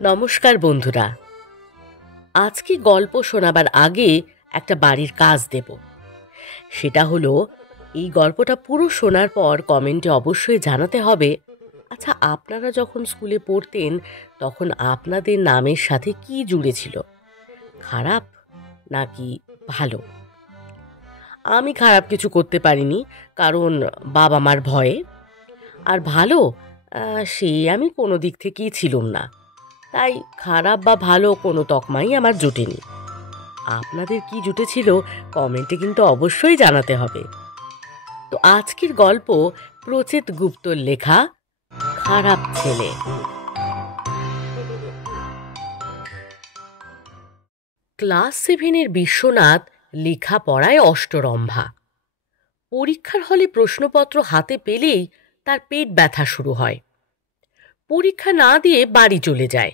নমস্কার বন্ধুরা। আজকে গল্প শোনাবার আগে একটা বাড়ির কাজ দেব। সেটা হলো, এই গল্পটা পুরো শোনার পর কমেন্টে অবশ্যই জানাতে হবে, আচ্ছা আপনারা যখন স্কুলে পড়তেন তখন আপনাদের নামের সাথে কি জুড়ে ছিল, খারাপ নাকি ভালো? আমি খারাপ কিছু করতে পারিনি, কারণ বাবা মার ভয়ে। আর ভালো, সে আমি কোনো দিক থেকেই ছিলুম না, তাই খারাপ বা ভালো কোনো তকমাই আমার জুটেনি। আপনাদের কি জুটেছিল কমেন্টে কিন্তু অবশ্যই জানাতে হবে। তো আজকের গল্প প্রচেত গুপ্তর লেখা খারাপ ছেলে। ক্লাস 7-এর বিশ্বনাথ লেখাপড়ায় অষ্টরম্ভা। পরীক্ষার হলে প্রশ্নপত্র হাতে পেলেই তার পেট ব্যথা শুরু হয়। পরীক্ষা না দিয়ে বাড়ি চলে যায়।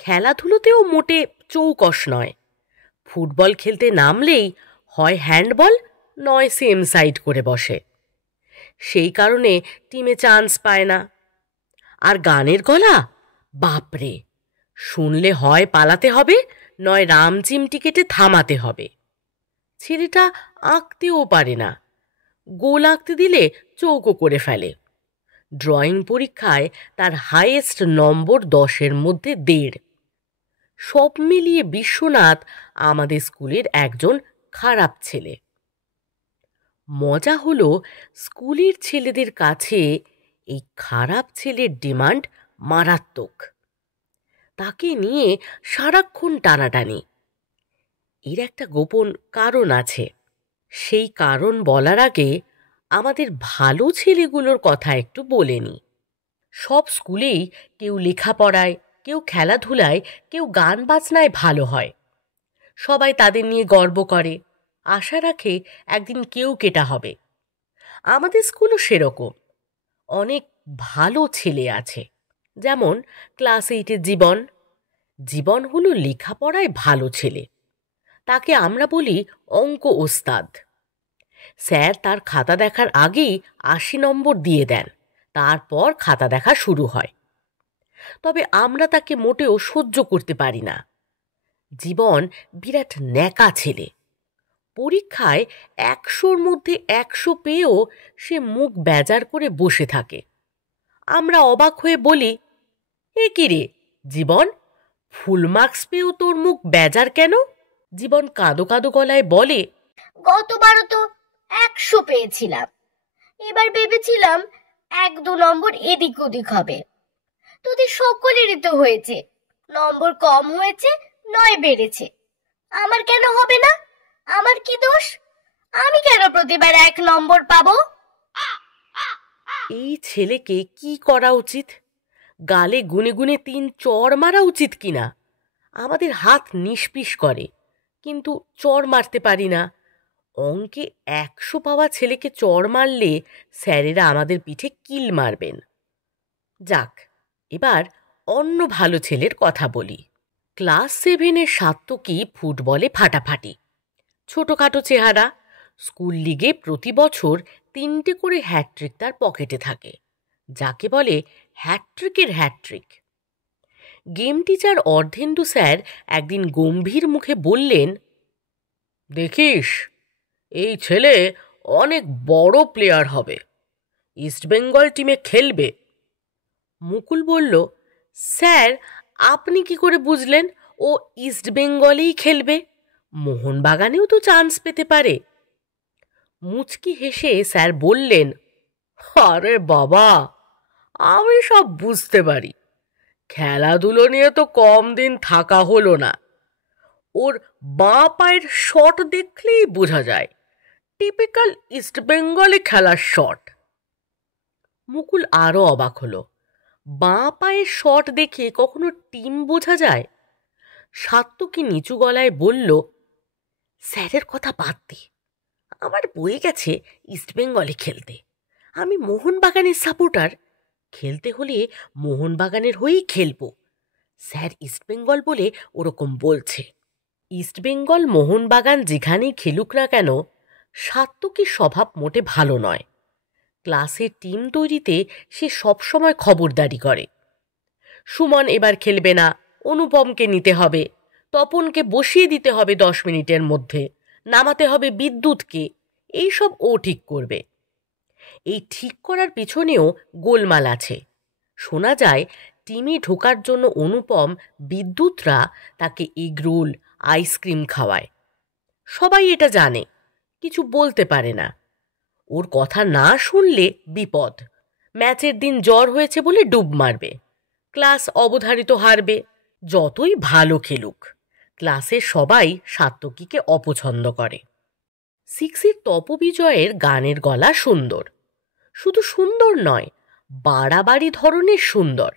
খেলাধুলোতেও মোটে চৌকস নয়। ফুটবল খেলতে নামলেই হয় হ্যান্ডবল নয় সেম সাইড করে বসে। সেই কারণে টিমে চান্স পায় না। আর গানের গলা, বাপরে, শুনলে হয় পালাতে হবে নয় রামচিমটি কেটে থামাতে হবে। ছেলেটা আঁকতেও পারে না, গোল আঁকতে দিলে চৌকো করে ফেলে। ড্রয়িং পরীক্ষায় তার হাইয়েস্ট নম্বর 10-এর মধ্যে 1.5। সব মিলিয়ে বিশ্বনাথ আমাদের স্কুলের একজন খারাপ ছেলে। মজা হলো, স্কুলের ছেলেদের কাছে এই খারাপ ছেলের ডিমান্ড মারাত্মক। তাকে নিয়ে সারাক্ষণ টানাটানি। এর একটা গোপন কারণ আছে। সেই কারণ বলার আগে আমাদের ভালো ছেলেগুলোর কথা একটু বলে নিই। সব স্কুলেই কেউ লেখাপড়ায়, কেউ খেলাধুলায়, কেউ গান বাজনায় ভালো হয়। সবাই তাদের নিয়ে গর্ব করে, আশা রাখে একদিন কেউ কেটা হবে। আমাদের স্কুলও সেরকম। অনেক ভালো ছেলে আছে, যেমন ক্লাস 8-এর জীবন। জীবন হলো লেখাপড়ায় ভালো ছেলে। তাকে আমরা বলি অঙ্ক ওস্তাদ। স্যার তার খাতা দেখার আগেই 80 নম্বর দিয়ে দেন, তারপর খাতা দেখা শুরু হয়। তবে আমরা তাকে মোটেও সহ্য করতে পারি না। জীবন বিরাট ন্যাকা ছেলে। পরীক্ষায় 100-র মধ্যে 100 পেয়েও সে মুখ বেজার করে বসে থাকে। আমরা অবাক হয়ে বলি, এ কি রে জীবন, ফুল মার্কস পেয়েও তোর মুখ বেজার কেন? জীবন কাঁদো কাঁদো গলায় বলে, গতবারও তো 100 পেয়েছিলাম, এবার ভেবেছিলাম 1-2 নম্বর এদিক ওদিক হবে। তোদের সকলেরই তো হয়েছে, নম্বর কম হয়েছে নয় বেড়েছে, আমার কেন হবে না? আমার কি দোষ? আমি কেন প্রতিবার 1 নম্বর পাবো? এই ছেলেকে কি করা উচিত? গালে গুনে গুনে 3 চড় মারা উচিত কিনা? আমাদের হাত নিষ্পিস করে, কিন্তু চড় মারতে পারি না। অঙ্কে 100 পাওয়া ছেলেকে চড় মারলে স্যারেরা আমাদের পিঠে কিল মারবেন। যাক, এবার অন্য ভালো ছেলের কথা বলি। ক্লাস 7-এর সাত্তকী ফুটবলে ফাটাফাটি। ছোটখাটো চেহারা। স্কুল লিগে প্রতি বছর 3টে করে হ্যাট্রিক তার পকেটে থাকে, যাকে বলে হ্যাট্রিকের hattrick. Game teacher Ardhendu sir একদিন গম্ভীর মুখে বললেন, দেখিস, এই ছেলে অনেক বড় প্লেয়ার হবে, ইস্টবেঙ্গল টিমে খেলবে। মুকুল বলল, স্যার আপনি কি করে বুঝলেন ও ইস্টবেঙ্গলেই খেলবে? মোহনবাগানেও তো চান্স পেতে পারে। মুচকি হেসে স্যার বললেন, আরে বাবা, আমি সব বুঝতে পারি। খেলাধুলো নিয়ে তো কম দিন থাকা হলো না। ওর বাঁ পায়ের শট দেখলেই বোঝা যায় টিপিক্যাল ইস্টবেঙ্গলে খেলার শট। মুকুল আরো অবাক হলো, বাঁ পায়ের শট দেখে কখনো টিম বোঝা যায়? সাত্তকী নিচু গলায় বলল, স্যারের কথা বাদ দে, আমার বয়ে গেছে ইস্টবেঙ্গলে খেলতে। আমি মোহনবাগানের সাপোর্টার, খেলতে হলে মোহনবাগানের হয়েই খেলবো। স্যার ইস্টবেঙ্গল বলে ওরকম বলছে। ইস্টবেঙ্গল মোহনবাগান যেখানেই খেলুক না কেন, সাত্তকীর স্বভাব মোটে ভালো নয়। ক্লাসের টিম তৈরিতে সে সবসময় খবরদারি করে। সুমন এবার খেলবে না, অনুপমকে নিতে হবে, তপনকে বসিয়ে দিতে হবে 10 মিনিটের মধ্যে, নামাতে হবে বিদ্যুৎকে, এইসব ও ঠিক করবে। এই ঠিক করার পিছনেও গোলমাল আছে। শোনা যায় টিমে ঢোকার জন্য অনুপম বিদ্যুৎরা তাকে এগরোল আইসক্রিম খাওয়ায়। সবাই এটা জানে, কিছু বলতে পারে না। ওর কথা না শুনলে বিপদ। ম্যাচের দিন জ্বর হয়েছে বলে ডুব মারবে, ক্লাস অবধারিত হারবে। যতই ভালো খেলুক, ক্লাসের সবাই সাত্তকীকে অপছন্দ করে। 6-এর তপবিজয়ের গানের গলা সুন্দর, শুধু সুন্দর নয়, বাড়াবাড়ি ধরনের সুন্দর।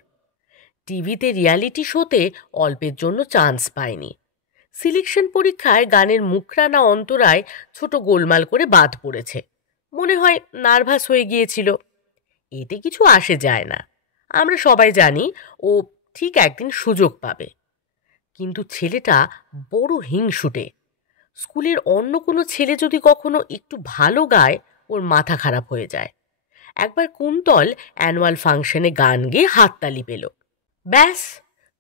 টিভিতে রিয়ালিটি শোতে অল্পের জন্য চান্স পায়নি। সিলেকশন পরীক্ষায় গানের মুখরানা অন্তরায় ছোট গোলমাল করে বাদ পড়েছে। মনে হয় নার্ভাস হয়ে গিয়েছিল। এতে কিছু আসে যায় না, আমরা সবাই জানি ও ঠিক একদিন সুযোগ পাবে। কিন্তু ছেলেটা বড় হিংসুটে। স্কুলের অন্য কোনো ছেলে যদি কখনো একটু ভালো গায়, ওর মাথা খারাপ হয়ে যায়। একবার কুন্তল অ্যানুয়াল ফাংশনে গান গেয়ে হাততালি পেল, ব্যাস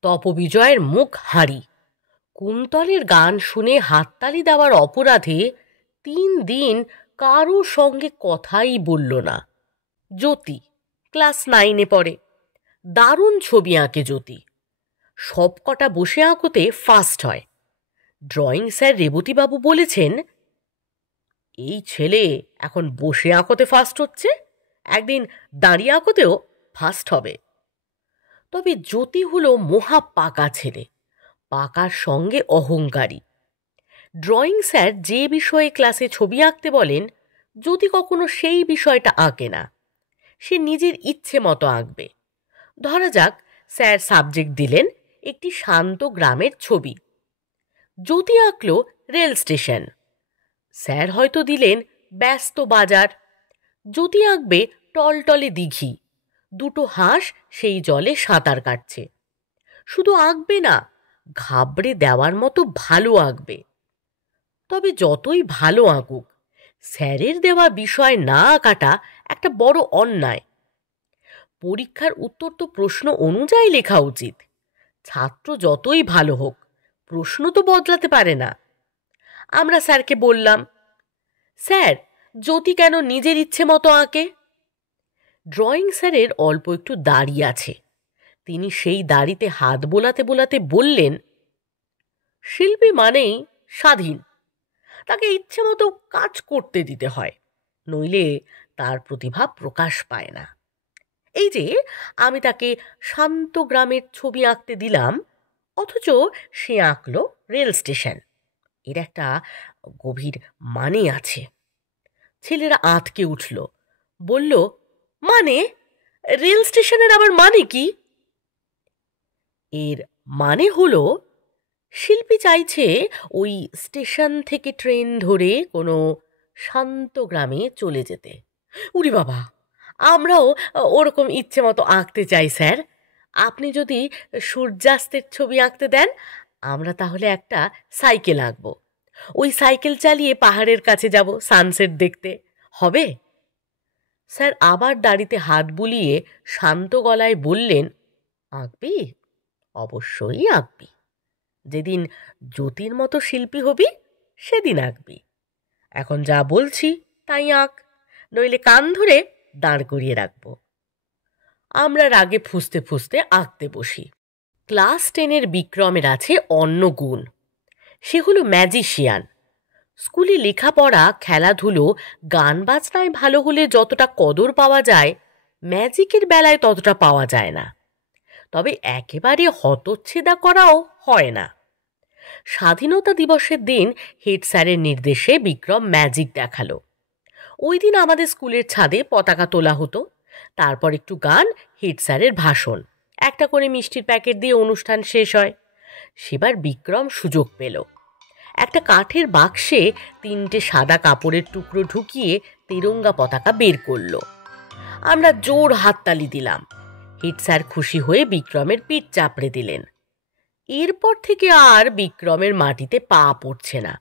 তপবিজয়ের মুখ হাঁড়ি। কুন্তলের গান শুনে হাততালি দেওয়ার অপরাধে 3 দিন কারো সঙ্গে কথাই বলল না। জ্যোতি ক্লাস 9-এ পড়ে, দারুণ ছবি আঁকে জ্যোতি, সবকটা বসে আঁকোতে ফার্স্ট হয়। ড্রয়িং স্যার রেবতীবাবু বলেছেন, এই ছেলে এখন বসে আঁকোতে ফার্স্ট হচ্ছে, একদিন দাঁড়িয়ে আঁকোতেও ফার্স্ট হবে। তবে জ্যোতি হলো মহা পাকা ছেলে, পাকার সঙ্গে অহংকারী। ড্রয়িং স্যার যে বিষয়ে ক্লাসে ছবি আঁকতে বলেন, জ্যোতি কখনো সেই বিষয়টা আঁকে না। সে নিজের ইচ্ছে মতো আঁকবে। ধরা যাক স্যার সাবজেক্ট দিলেন একটি শান্ত গ্রামের ছবি, জ্যোতি আঁকল রেল স্টেশন। স্যার হয়তো দিলেন ব্যস্ত বাজার, জ্যোতি আঁকবে টলটলে দিঘি, দুটো হাঁস সেই জলে সাঁতার কাটছে। শুধু আঁকবে না, ঘাবড়ে দেওয়ার মতো ভালো আঁকবে। তবে যতই ভালো আঁকুক, স্যারের দেওয়া বিষয় না আঁকাটা একটা বড় অন্যায়। পরীক্ষার উত্তর তো প্রশ্ন অনুযায়ী লেখা উচিত। ছাত্র যতই ভালো হোক, প্রশ্ন তো বদলাতে পারে না। আমরা স্যারকে বললাম, স্যার জ্যোতি কেন নিজের ইচ্ছে মতো আঁকে? ড্রয়িং স্যারের অল্প একটু দাড়ি আছে। তিনি সেই দাড়িতে হাত বোলাতে বোলাতে বললেন, শিল্পী মানেই স্বাধীন, তাকে ইচ্ছে মতো কাজ করতে দিতে হয়, নইলে তার প্রতিভা প্রকাশ পায় না। এই যে আমি তাকে শান্ত গ্রামের ছবি আঁকতে দিলাম, অথচ সে আঁকল রেল স্টেশন, এর একটা গভীর মানে আছে। ছেলেরা আঁতকে উঠল, বলল, মানে রেল স্টেশনের আবার মানে কি? এর মানে হলো শিল্পী চাইছে ওই স্টেশন থেকে ট্রেন ধরে কোনো শান্ত গ্রামে চলে যেতে। উরি বাবা, আমরাও ওরকম ইচ্ছে মতো আঁকতে চাই স্যার। আপনি যদি সূর্যাস্তের ছবি আঁকতে দেন, আমরা তাহলে একটা সাইকেল আঁকব। ওই সাইকেল চালিয়ে পাহাড়ের কাছে যাব সানসেট দেখতে, হবে? স্যার আবার দাড়িতে হাত বুলিয়ে শান্ত গলায় বললেন, আঁকবি? অবশ্যই আঁকবি। যেদিন জ্যোতির মতো শিল্পী হবি সেদিন আঁকবি। এখন যা বলছি তাই আঁক, নইলে কান ধরে দাঁড় করিয়ে রাখব। আমরা রাগে ফুঁসতে ফুঁসতে আঁকতে বসি। ক্লাস 10-এর বিক্রমের আছে অন্য গুণ, সে হলো ম্যাজিশিয়ান। স্কুলে লেখাপড়া, খেলাধুলো, গান বাজনায় ভালো হলে যতটা কদর পাওয়া যায়, ম্যাজিকের বেলায় ততটা পাওয়া যায় না। তবে একেবারে হতচ্ছেদা করাও হয় না। স্বাধীনতা দিবসের দিন হেড স্যারের নির্দেশে বিক্রম ম্যাজিক দেখালো। ওই দিন আমাদের স্কুলের ছাদে পতাকা তোলা হতো, তারপর একটু গান, হেড স্যারের ভাষণ, একটা করে মিষ্টির প্যাকেট দিয়ে অনুষ্ঠান শেষ হয়। সেবার বিক্রম সুযোগ পেল। একটা কাঠের বাক্সে 3টে সাদা কাপড়ের টুকরো ঢুকিয়ে তেরঙ্গা পতাকা বের করল। আমরা জোর হাততালি দিলাম। হেড স্যার খুশি হয়ে বিক্রমের পিঠ চাপড়ে দিলেন। এরপর থেকে আর বিক্রমের মাটিতে পা পড়ছে না।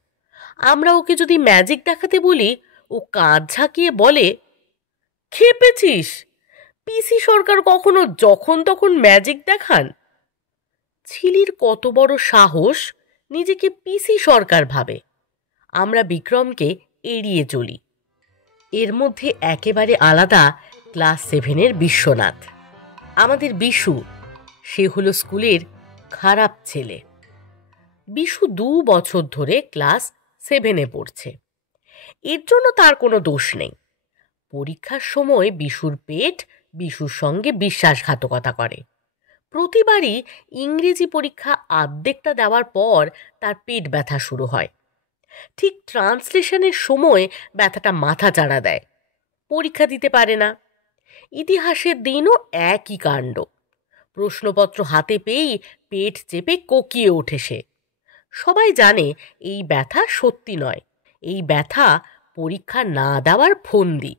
আমরা ওকে যদি ম্যাজিক দেখাতে বলি, ও কাঁধ ঝাঁকিয়ে বলে, খেপেছিস? পিসি সরকার কখনো যখন তখন ম্যাজিক দেখান? ছিলির কত বড় সাহস, নিজেকে পিসি সরকার ভাবে। আমরা বিক্রমকে এড়িয়ে চলি। এর মধ্যে একেবারে আলাদা ক্লাস 7-এর বিশ্বনাথ, আমাদের বিশু। সে হলো স্কুলের খারাপ ছেলে। বিশু 2 বছর ধরে ক্লাস 7-এ পড়ছে। এর জন্য তার কোনো দোষ নেই। পরীক্ষার সময় বিশুর পেট বিশুর সঙ্গে বিশ্বাসঘাতকতা করে। প্রতিবারই ইংরেজি পরীক্ষা অর্ধেকটা দেওয়ার পর তার পেট ব্যথা শুরু হয়। ঠিক ট্রান্সলেশনের সময় ব্যথাটা মাথা চাড়া দেয়, পরীক্ষা দিতে পারে না। ইতিহাসের দিনও একই কাণ্ড। প্রশ্নপত্র হাতে পেয়েই পেট চেপে কোকিয়ে ওঠে সে। সবাই জানে এই ব্যথা সত্যি নয়, এই ব্যথা পরীক্ষা না দেওয়ার ফন্দি।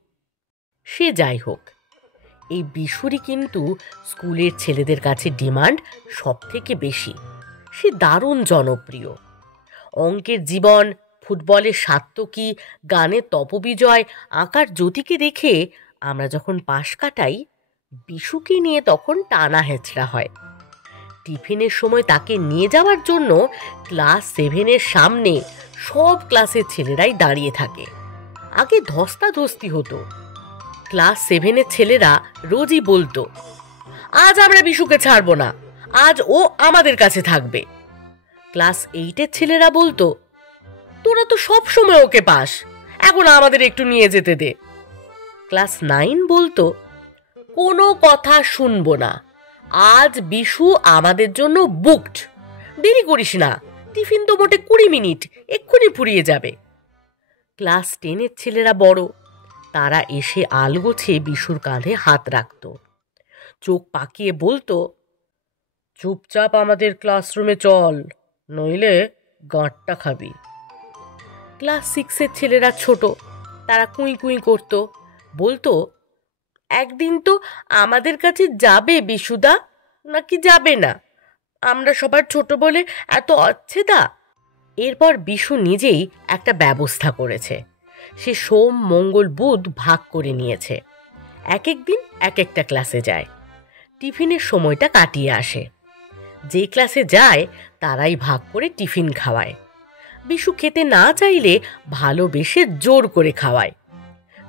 সে যাই হোক, এই বিশুরই কিন্তু স্কুলের ছেলেদের কাছে ডিমান্ড সব থেকে বেশি। সে দারুণ জনপ্রিয়। অঙ্কের জীবন, ফুটবলের সাত্তকী, গানের তপবিজয়, আঁকার জ্যোতিকে দেখে আমরা যখন পাশ কাটাই, বিশুকে নিয়ে তখন টানা হেঁচড়া হয়। টিফিনের সময় তাকে নিয়ে যাওয়ার জন্য ক্লাস 7-এর সামনে সব ক্লাসের ছেলেরাই দাঁড়িয়ে থাকে। আগে ধস্তাধস্তি হতো। ক্লাস 7-এর ছেলেরা রোজই বলতো, আজ আমরা বিশুকে ছাড়বো না, আজ ও আমাদের কাছে থাকবে। ক্লাস 8-এর ছেলেরা বলতো, তোরা তো সব সময় ওকে পাস, এখন আমাদের একটু নিয়ে যেতে দে। ক্লাস 9 বলতো, কোনো কথা শুনবো না, আজ বিশু আমাদের জন্য বুকড, দেরি করিস না, টিফিন তো মোটে 20 মিনিট, এক্ষুনি ফুরিয়ে যাবে। ক্লাস 10-এর ছেলেরা বড়, তারা এসে আলগোছে বিশুর কাঁধে হাত রাখত, চোখ পাকিয়ে বলতো, চুপচাপ আমাদের ক্লাসরুমে চল, নইলে গাঁটটা খাবি। ক্লাস 6-এর ছেলেরা ছোট, তারা কুঁই কুঁই করতো, বলতো, একদিন তো আমাদের কাছে যাবে বিশুদা, নাকি যাবে না? আমরা সবার ছোট বলে এত অচ্ছেদা। এরপর বিশু নিজেই একটা ব্যবস্থা করেছে। সে সোম, মঙ্গল, বুধ ভাগ করে নিয়েছে। এক এক দিন এক একটা ক্লাসে যায়, টিফিনের সময়টা কাটিয়ে আসে। যে ক্লাসে যায় তারাই ভাগ করে টিফিন খাওয়ায়। বিশু খেতে না চাইলে ভালোবেসে জোর করে খাওয়ায়।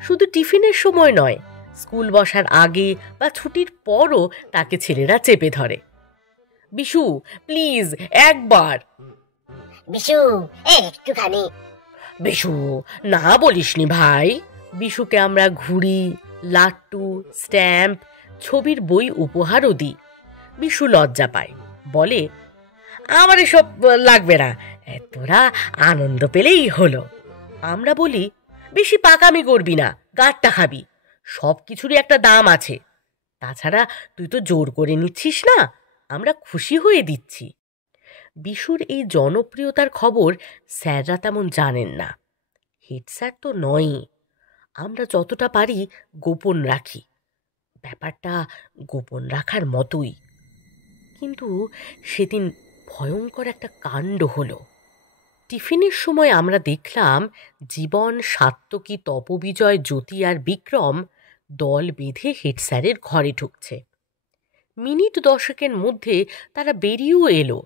শুধু টিফিনের সময় নয়, স্কুল বসার আগে বা ছুটির পরও তাকে ছেলেরা চেপে ধরে। বিশু প্লিজ একবার। বিশু একটুখানি। বিশু না বলিসনি ভাই। বিশুকে আমরা ঘুড়ি, লাট্টু, স্ট্যাম্প, ছবির বই উপহারও দিই। বিশু লজ্জা পায়, বলে, আমার এসব লাগবে না, তোরা আনন্দ পেলেই হলো। আমরা বলি, বেশি পাকামি করবি না, গাঁটটা খাবি, সব কিছুরই একটা দাম আছে। তাছাড়া তুই তো জোর করে নিচ্ছিস না, আমরা খুশি হয়ে দিচ্ছি। বিশুর এই জনপ্রিয়তার খবর স্যাররা তেমন জানেন না। হেড স্যার তো নয়ই, আমরা যতটা পারি গোপন রাখি। ব্যাপারটা গোপন রাখার মতোই। কিন্তু সেদিন ভয়ঙ্কর একটা কাণ্ড হলো। টিফিনের সময় আমরা দেখলাম জীবন, সাত্তকী, তপবিজয়, জ্যোতি আর বিক্রম দল বেঁধে হেড স্যারের ঘরে ঢুকছে। মিনিট 10-এর মধ্যে তারা বেরিয়েও এলো।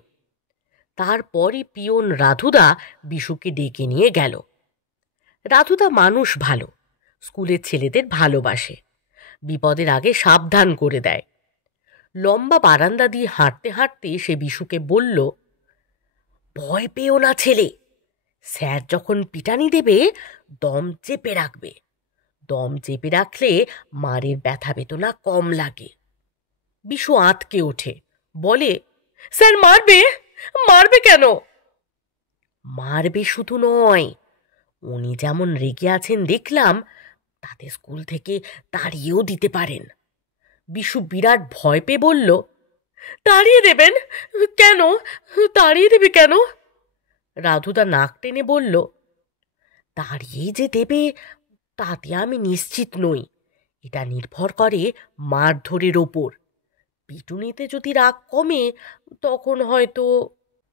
তারপরই পিয়ন রাধুদা বিশুকে ডেকে নিয়ে গেল। রাধুদা মানুষ ভালো, স্কুলের ছেলেদের ভালোবাসে, বিপদের আগে সাবধান করে দেয়। লম্বা বারান্দা দিয়ে হাঁটতে হাঁটতে সে বিশুকে বলল, ভয় পেও না ছেলে, স্যার যখন পিটানি দেবে দম চেপে রাখবে, দম চেপে রাখলে মারের ব্যথা বেদনা কম লাগে। বিশু আঁতকে ওঠে, বলে, স্যার মারবে? মারবে কেন? মারবে শুধু নয়, উনি যেমন রেগে আছেন দেখলাম, তাতে স্কুল থেকে তাড়িয়েও দিতে পারেন। বিশু বিরাট ভয় পেয়ে বলল, তাড়িয়ে দেবেন কেন? তাড়িয়ে দেবে কেন? রাধুদা নাক টেনে বলল, তাড়িয়েই যে দেবে তাতে আমি নিশ্চিত নই, এটা নির্ভর করে মারধরের ওপর। পিটুনিতে যদি রাগ কমে তখন হয়তো।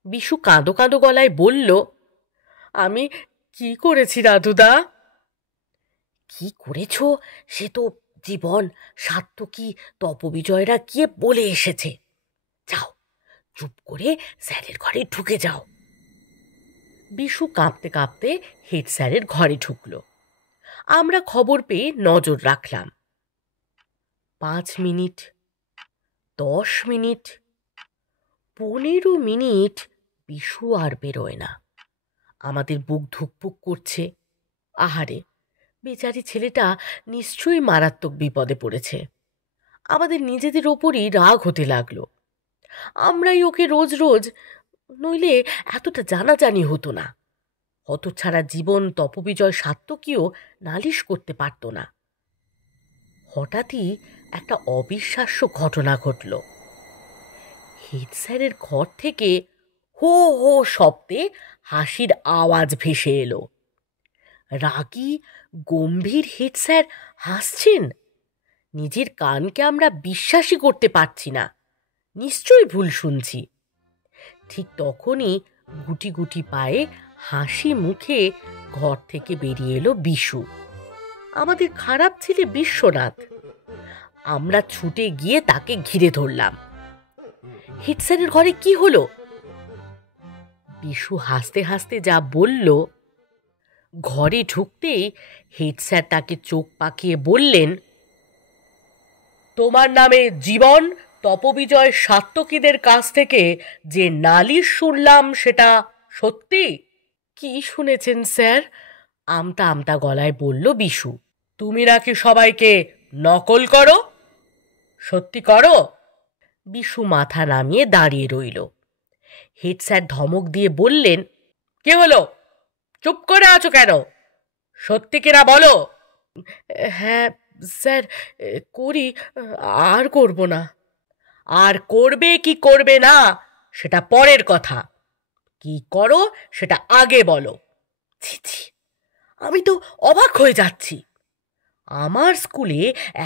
বিশু কাঁদো কাঁদো গলায় বলল, আমি কি করেছি রাধুদা? কি করেছ সে তো জীবন, সাত্তকী, তপবিজয়রা গিয়ে বলে এসেছে। যাও চুপ করে স্যারের ঘরে ঢুকে যাও। বিশু কাঁপতে কাঁপতে হেড স্যারের ঘরে ঢুকল। আমরা খবর পেয়ে নজর রাখলাম। 5 মিনিট, 10 মিনিট, 15 মিনিট বিশু আর বেরোয় না। আমাদের বুক ধুকপুক করছে। আহারে, বেচারি ছেলেটা নিশ্চয়ই মারাত্মক বিপদে পড়েছে। আমাদের নিজেদের ওপরই রাগ হতে লাগলো। আমরাই ওকে রোজ রোজ, নইলে এতটা জানাজানি হতো না। হতচ্ছাড়া জীবন তপবিজয় সাত্তকীও নালিশ করতে পারত না। হঠাৎই একটা অবিশ্বাস্য ঘটনা ঘটল। হেড স্যারের ঘর থেকে হো হো শব্দে হাসির আওয়াজ ভেসে এলো। রাগী গম্ভীর হেড স্যার হাসছেন। নিজের কানকে আমরা বিশ্বাসই করতে পারছি না। নিশ্চয়ই ভুল শুনছি। ঠিক তখনই গুটি গুটি পায়ে হাসি মুখে ঘর থেকে বেরিয়ে এলো বিশু। আমাদের খারাপ ছেলে বিশ্বনাথ। আমরা ছুটে গিয়ে তাকে ঘিরে ধরলাম। হেড স্যারের ঘরে কি হলো? বিশু হাসতে হাসতে যা বলল, ঘরে ঢুকতেই হেড স্যার তাকে চোখ পাকিয়ে বললেন, তোমার নামে জীবন তপবিজয় সাত্তকীদের কাছ থেকে যে নালিশ শুনলাম সেটা সত্যি? কি শুনেছেন স্যার? আমতা আমতা গলায় বলল বিশু। তুমি নাকি সবাইকে নকল করো? সত্যি করো? বিশু মাথা নামিয়ে দাঁড়িয়ে রইল। হেড স্যার ধমক দিয়ে বললেন, কে হলো? চুপ করে আছো কেন? সত্যি কিনা বলো। হ্যাঁ স্যার, করি, আর করব না। আর করবে কি করবে না সেটা পরের কথা। কি করো সেটা আগে বলো। ছি ছি, আমি তো অবাক হয়ে যাচ্ছি। আমার স্কুলে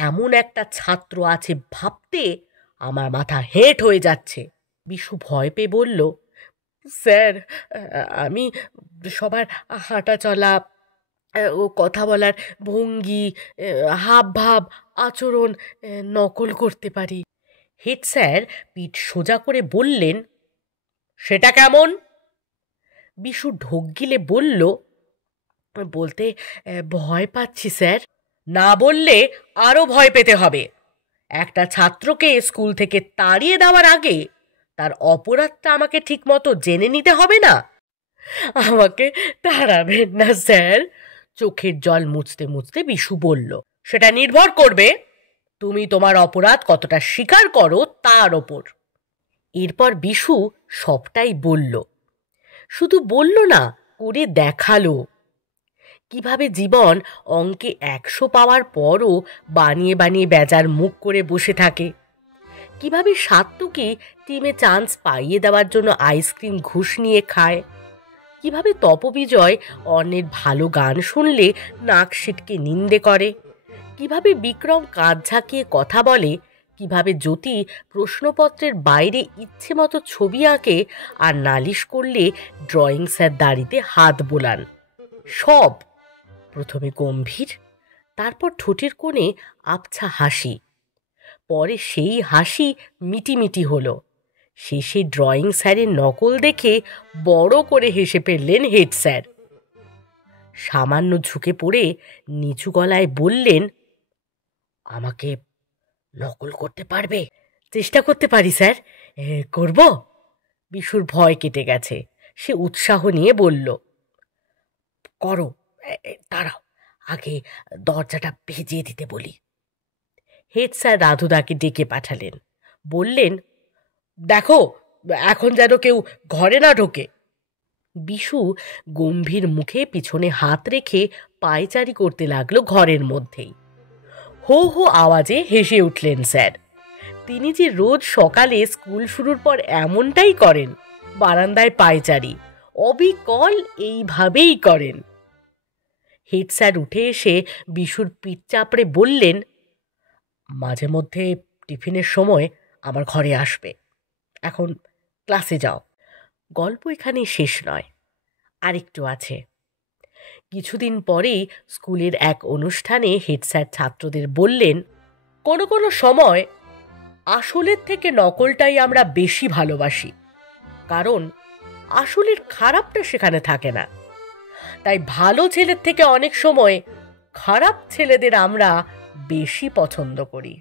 এমন একটা ছাত্র আছে ভাবতে আমার মাথা হেঁট হয়ে যাচ্ছে। বিশু ভয় পেয়ে বলল, স্যার, আমি সবার হাঁটা চলা ও কথা বলার ভঙ্গি, হাব ভাব, আচরণ নকল করতে পারি। হেড স্যার পিঠ সোজা করে বললেন, সেটা কেমন? বিশু ঢোক গিলে বলল, বলতে ভয় পাচ্ছি স্যার। না বললে আরো ভয় পেতে হবে। একটা ছাত্রকে স্কুল থেকে তাড়িয়ে দেওয়ার আগে তার অপরাধটা আমাকে ঠিক মতো জেনে নিতে হবে না? আমাকে তাড়াবেন না স্যার, চোখের জল মুছতে মুছতে বিশু বলল। সেটা নির্ভর করবে তুমি তোমার অপরাধ কতটা স্বীকার করো তার ওপর। এরপর বিশু সবটাই বলল। শুধু বলল না, করে দেখালো। কিভাবে জীবন অঙ্কে 100 পাওয়ার পরও বানিয়ে বানিয়ে বেজার মুখ করে বসে থাকে। কিভাবে সাত্তকী টিমে চান্স পাইয়ে দেওয়ার জন্য আইসক্রিম ঘুষ নিয়ে খায়। কিভাবে তপবিজয় অন্যের ভালো গান শুনলে নাক সিটকে নিন্দে করে। কিভাবে বিক্রম কাঁধ ঝাঁকিয়ে কথা বলে। কিভাবে জ্যোতি প্রশ্নপত্রের বাইরে ইচ্ছে মতো ছবি আঁকে আর নালিশ করলে ড্রয়িং স্যার দাড়িতে হাত বোলান। সব প্রথমে গম্ভীর, তারপর ঠোঁটের কোণে আবছা হাসি, পরে সেই হাসি মিটিমিটি হলো। শেষে ড্রয়িং স্যারের নকল দেখে বড় করে হেসে ফেললেন হেড স্যার। সামান্য ঝুঁকে পড়ে নিচু গলায় বললেন, আমাকে নকল করতে পারবে? চেষ্টা করতে পারি স্যার, করব। বিশুর ভয় কেটে গেছে। সে উৎসাহ নিয়ে বলল, করো, দাঁড়াও, আগে দরজাটা ভেজিয়ে দিতে বলি। হেড স্যার রাধুদাকে ডেকে পাঠালেন। বললেন, দেখো এখন যেন কেউ ঘরে না ঢোকে। বিশু গম্ভীর মুখে পিছনে হাত রেখে পায়চারি করতে লাগলো ঘরের মধ্যেই। হো হো আওয়াজে হেসে উঠলেন স্যার। তিনি যে রোজ সকালে স্কুল শুরুর পর এমনটাই করেন, বারান্দায় পায়চারি অবিকল এইভাবেই করেন। হেড স্যার উঠে এসে বিশুর পিঠ চাপড়ে বললেন, মাঝে মধ্যে টিফিনের সময় আমার ঘরে আসবে। এখন ক্লাসে যাও। গল্প এখানে শেষ নয়, আরেকটু আছে। কিছুদিন পরেই স্কুলের এক অনুষ্ঠানে হেড স্যার ছাত্রদের বললেন, কোনো কোনো সময় আসলের থেকে নকলটাই আমরা বেশি ভালোবাসি। কারণ আসলের খারাপটা সেখানে থাকে না। তাই ভালো ছেলের থেকে অনেক সময় খারাপ ছেলেদের আমরা বেশি পছন্দ করি।